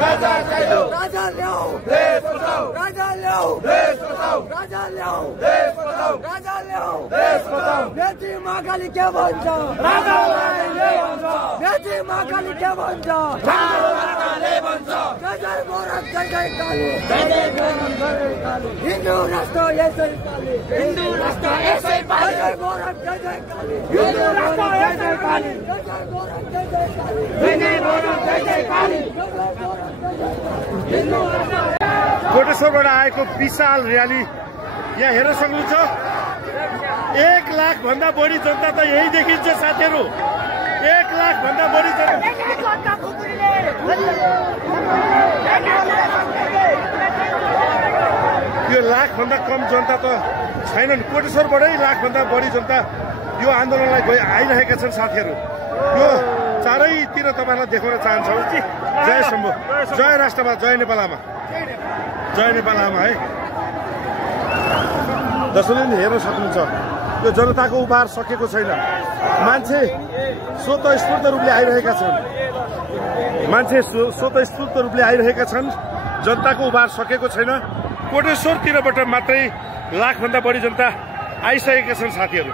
राजा चाहियो राजा ल्याऊ देश बचाऊ राजा ल्याऊ देश बचाऊ राजा ल्याऊ देश बचाऊ राजा ल्याऊ देश बचाऊ बेटी महाकाली के भन्छ राजाले भन्छ बेटी महाकाली के भन्छ राजाले भन्छ जय जय गोरख जय जय काली जय जय गोरख जय जय काली हिन्दू राष्ट्र यसै काली हिन्दू राष्ट्र यसै काली जय जय गोरख जय जय काली हिन्दू राष्ट्र यसै काली जय जय गोरख जय जय काली जय जय गोरख जय जय काली जय जय गोरख जय जय काली हिन्दू राष्ट्र कोटेश्वरबाट आएको विशाल र्याली यहाँ हेर्न सक्नुहुन्छ 1 लाख भन्दा बढी जनता त यही देखिन्छ साथीहरु 1 लाख भन्दा बढी जनता यो लाख भन्दा कम जनता त छैनन् कोटेश्वरबाटै लाख भन्दा बढी जनता यो आन्दोलनलाई आइरहेका छन् साथीहरु यो चारैतिर तपाईहरुलाई देखाउन चाहन्छौ जय शम्भु जय राष्ट्रमा जय नेपालमा है दर्शकले हेर्न सक्नुहुन्छ यो जनताको उपहार सकेको छैन मान्छे स्वतस्फूर्त रूपले आइरहेका छन् जनताको उपहार सकेको छैन कोटेश्वरतिरबाट मात्रै लाख भन्दा बढी जनता आइसकेका छन् साथीहरु